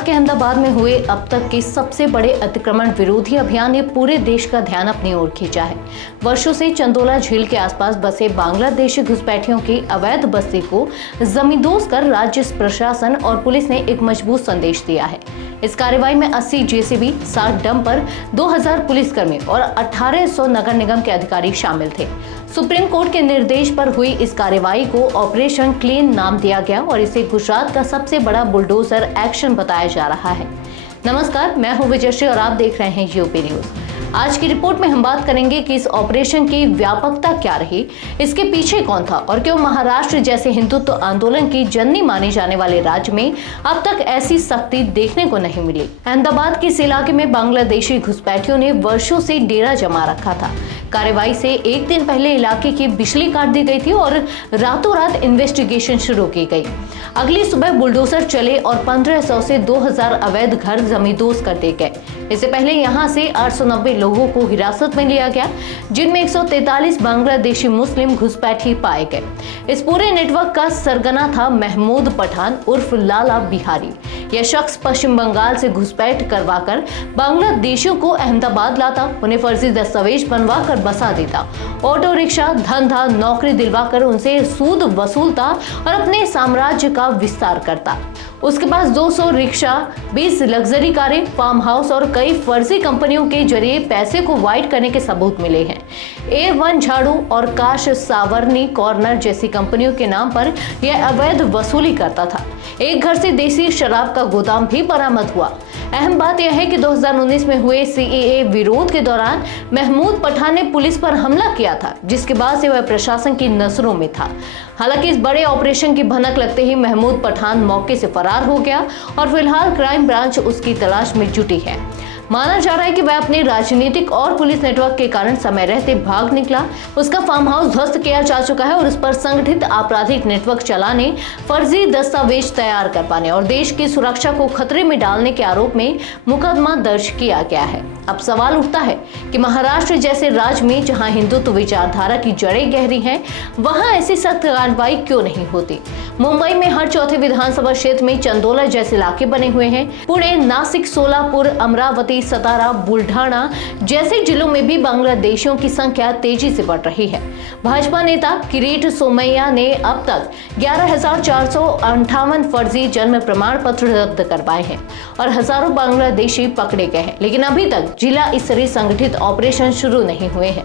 गुजरात के अहमदाबाद में हुए अब तक के सबसे बड़े अतिक्रमण विरोधी अभियान ने पूरे देश का ध्यान अपनी ओर खींचा है। वर्षों से चंदोला झील के आसपास बसे बांग्लादेशी घुसपैठियों की अवैध बस्ती को जमींदोज कर राज्य प्रशासन और पुलिस ने एक मजबूत संदेश दिया है। इस कार्रवाई में 80 जेसीबी, 60 डंपर, 2000 पुलिसकर्मी और 1800 नगर निगम के अधिकारी शामिल थे। सुप्रीम कोर्ट के निर्देश पर हुई इस कार्रवाई को ऑपरेशन क्लीन नाम दिया गया और इसे गुजरात का सबसे बड़ा बुलडोजर एक्शन बताया जा रहा है। नमस्कार, मैं हूं विजयश्री और आप देख रहे हैं यूपी न्यूज। आज की रिपोर्ट में हम बात करेंगे कि इस ऑपरेशन की व्यापकता क्या रही, इसके पीछे कौन था और क्यों महाराष्ट्र जैसे हिंदुत्व आंदोलन की जननी माने जाने वाले राज्य में अब तक ऐसी सख्ती देखने को नहीं मिली। अहमदाबाद के इस इलाके में बांग्लादेशी घुसपैठियों ने वर्षों से डेरा जमा रखा था। कार्रवाई से एक दिन पहले इलाके की बिजली काट दी गई थी और रातों रात इन्वेस्टिगेशन शुरू की गई। अगली सुबह बुलडोजर चले और 1500 से 2000 अवैध घर जमींदोज कर दिए गए। इससे पहले यहां से 890 लोगों को हिरासत में लिया गया, जिनमें 143 बांग्लादेशी मुस्लिम घुसपैठी पाए गए। इस पूरे नेटवर्क का सरगना था महमूद पठान उर्फ लाला बिहारी। यह शख्स पश्चिम बंगाल से घुसपैठ करवाकर बांग्लादेशियों को अहमदाबाद लाता, उन्हें फर्जी दस्तावेज बनवा कर बसा देता, ऑटो रिक्शा, धंधा, नौकरी दिलवाकर उनसे सूद वसूलता और अपने साम्राज्य का विस्तार करता। उसके पास 200 रिक्शा, 20 लग्जरी कारें, फार्म हाउस और कई फर्जी कंपनियों के जरिए पैसे को वाइट करने के सबूत मिले हैं। A1 झाड़ू और काश सावरनी कॉर्नर जैसी कंपनियों के नाम पर यह अवैध वसूली करता था। एक घर से देसी शराब का गोदाम भी बरामद हुआ। अहम बात यह है कि 2019 में हुए CAA विरोध के दौरान महमूद पठान ने पुलिस पर हमला किया था, जिसके बाद से वह प्रशासन की नजरों में था। हालांकि इस बड़े ऑपरेशन की भनक लगते ही महमूद पठान मौके से फरार हो गया और फिलहाल क्राइम ब्रांच उसकी तलाश में जुटी है। माना जा रहा है कि वह अपने राजनीतिक और पुलिस नेटवर्क के कारण समय रहते भाग निकला। उसका फार्म हाउस ध्वस्त किया जा चुका है और उस पर संगठित आपराधिक नेटवर्क चलाने, फर्जी दस्तावेज तैयार कर पाने और देश की सुरक्षा को खतरे में डालने के आरोप में मुकदमा दर्ज किया गया है। अब सवाल उठता है कि महाराष्ट्र जैसे राज्य में जहां हिंदुत्व विचारधारा की जड़ें गहरी हैं, वहां ऐसी सख्त कार्रवाई क्यों नहीं होती। मुंबई में हर चौथे विधानसभा क्षेत्र में चंदोला जैसे इलाके बने हुए हैं। पुणे, नासिक, सोलापुर, अमरावती, सतारा, बुल्ढाना जैसे जिलों में भी बांग्लादेशियों की संख्या तेजी से बढ़ रही है। भाजपा नेता किरीट सोमैया ने अब तक 11,458 फर्जी जन्म प्रमाण पत्र रद्द करवाए हैं और हजारों बांग्लादेशी पकड़े गए हैं, लेकिन अभी तक जिला स्तरीय संगठित ऑपरेशन शुरू नहीं हुए हैं।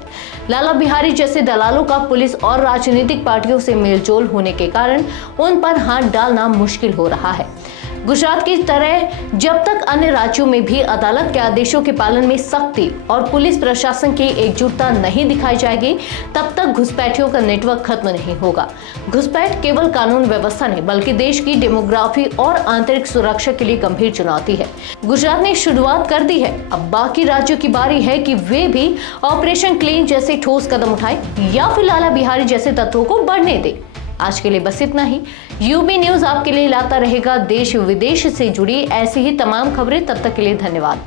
लाला बिहारी जैसे दलालों का पुलिस और राजनीतिक पार्टियों से मेलजोल होने के कारण उन पर हाथ डालना मुश्किल हो रहा है। गुजरात की तरह जब तक अन्य राज्यों में भी अदालत के आदेशों के पालन में सख्ती और पुलिस प्रशासन की एकजुटता नहीं दिखाई जाएगी, तब तक घुसपैठियों का नेटवर्क खत्म नहीं होगा। घुसपैठ केवल कानून व्यवस्था नहीं बल्कि देश की डेमोग्राफी और आंतरिक सुरक्षा के लिए गंभीर चुनौती है। गुजरात ने शुरुआत कर दी है, अब बाकी राज्यों की बारी है कि वे भी ऑपरेशन क्लीन जैसे ठोस कदम उठाए या फिर लाला बिहारी जैसे तत्वों को बढ़ने दे। आज के लिए बस इतना ही। यूबी न्यूज आपके लिए लाता रहेगा देश विदेश से जुड़ी ऐसी ही तमाम खबरें। तब तक के लिए धन्यवाद।